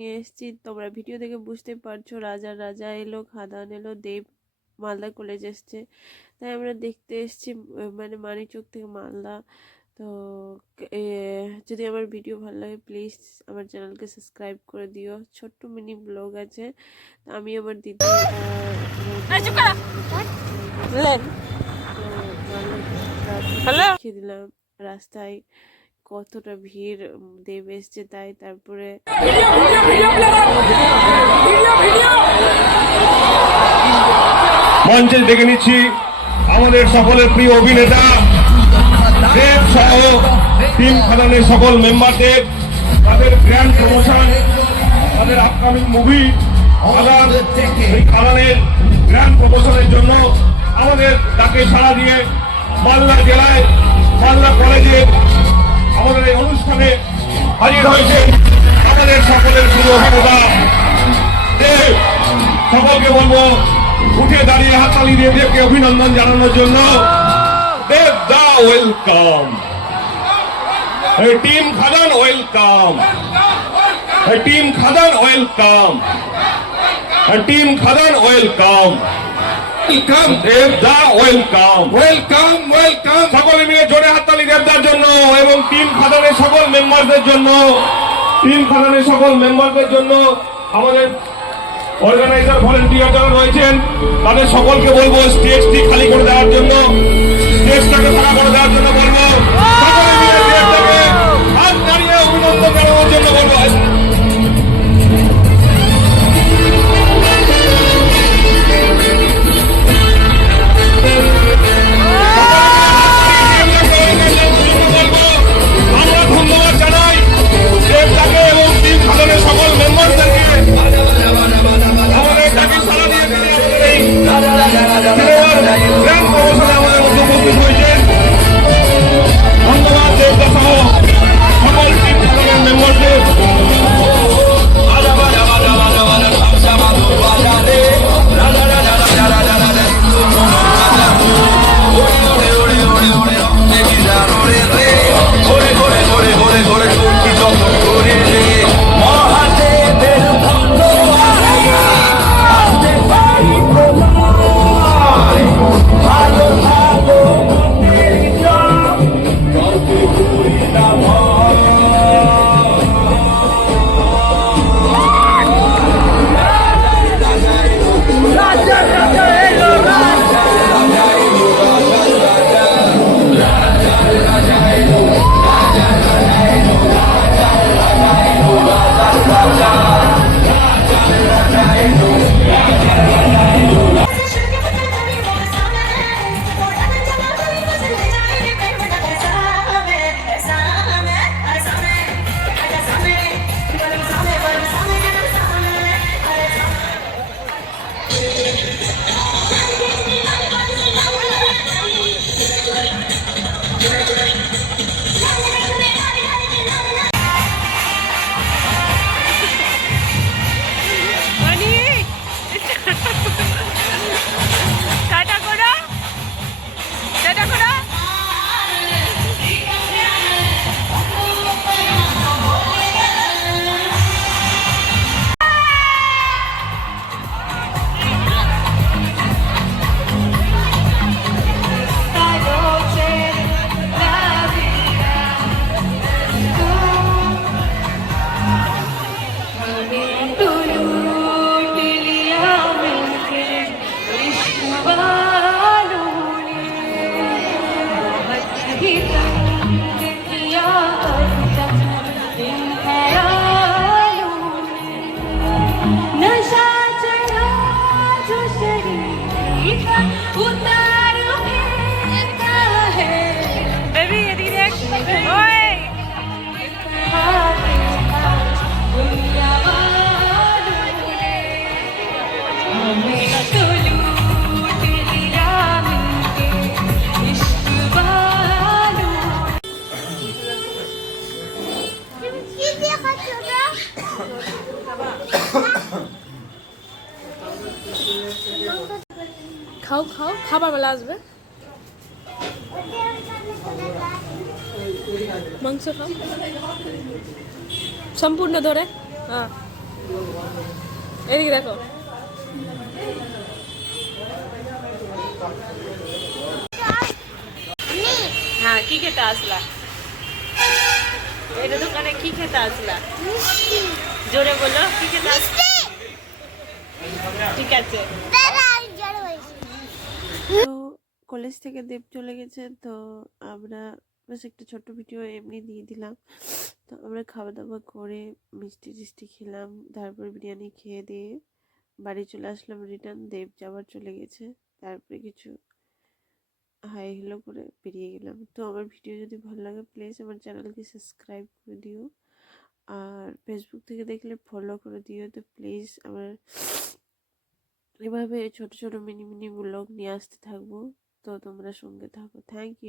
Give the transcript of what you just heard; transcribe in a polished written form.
নিয়ে এসেছি। তোমরা ভিডিও দেখে বুঝতে পারছো, রাজা রাজা এলো, খাদান এলো, দেব মালদা কলেজ এসছে, তাই আমরা দেখতে এসেছি মানে মানিকচক থেকে মালদা। তো যদি আমার ভিডিও ভালো লাগে প্লিজ আমার চ্যানেলকে সাবস্ক্রাইব করে দিও। ছোট্ট মিনি ব্লগ আছে। আমি আমার দিদি দেখিয়ে দিলাম রাস্তায় কতটা ভিড়, দেব এসছে তাই। তারপরে মঞ্চে দেখে নিচ্ছি আমাদের সকলের প্রিয় অভিনেতা দেব সহ টিম খাদানের সকল মেম্বারদের, তাদের গ্র্যান্ড প্রমোশন, তাদের আপকামিং মুভি খাদানের গ্র্যান্ড প্রমোশনের জন্য আমাদের ডাকে সাড়া দিয়ে মালদা জেলায় মালদা কলেজে আমাদের এই অনুষ্ঠানে হাজির হয়েছে আমাদের সকলের প্রিয় অভিনেতা দেব। সকলকে বলবো উঠে দাঁড়িয়ে হাততালি দিয়ে দেবকে অভিনন্দন জানানোর জন্য। দেব দা ওয়েলকাম, টিম খাদান ওয়েলকাম, টিম খাদান ওয়েলকাম, টিম খাদান ওয়েলকাম, দেব দা ওয়েলকাম, ওয়েলকাম ওয়েলকাম। সকলে মিলে জোরে হাততালি দেবদার জন্য এবং টিম খাদানের সকল মেম্বারদের জন্য, টিম খাদানের সকল মেম্বারদের জন্য। আমাদের অর্গানাইজার ভলেন্টিয়ার যারা রয়েছেন তাদের সকলকে বলবো স্টেজটি খালি করে দেওয়ার জন্য, স্টেজটাকে ফাঁকা করে দেওয়ার জন্য বলবো। সকলে মিলে স্টেজটাকে হাত দাঁড়িয়ে অভিনন্দন জানানোর জন্য বলবো। আমরা ধন্যবাদ জানাই দেবটাকে এবং টিম খাদানের সকল মেম্বারদেরকে। আমাদের মধ্যে উপস্থিত হয়েছেন। ধন্যবাদ দেবদা সহ সকল টিম খাদানের মেম্বারদের। খাও খাও, খাবার বেলা আসবে। মাংস খাও সম্পূর্ণ ধরে। হ্যাঁ এদিকে দেখো। হ্যাঁ, কি খেতে আসলা? এটা দোকানে কি খেতে আসলা? জোরে বলো, কি খেতে আসলা? ঠিক আছে। তো কলেজ থেকে দেব চলে গেছে, তো আমরা বেশ একটা ছোট্ট ভিডিও এমনি দিয়ে দিলাম। তো আমরা খাওয়া দাওয়া করে মিষ্টি টিষ্টি খেলাম, তারপর বিরিয়ানি খেয়ে দিয়ে বাড়ি চলে আসলাম রিটার্ন। দেব যাবার চলে গেছে, তারপরে কিছু হাই হ্যালো করে বেরিয়ে গেলাম। তো আমার ভিডিও যদি ভালো লাগে প্লিজ আমার চ্যানেলকে সাবস্ক্রাইব করে দিও, আর ফেসবুক থেকে দেখলে ফলো করে দিও। তো প্লিজ আমার এভাবে ছোট ছোট মিনি মিনি ব্লগ নিয়ে আসতে থাকবো, তো তোমরা সঙ্গে থাকো। Thank you.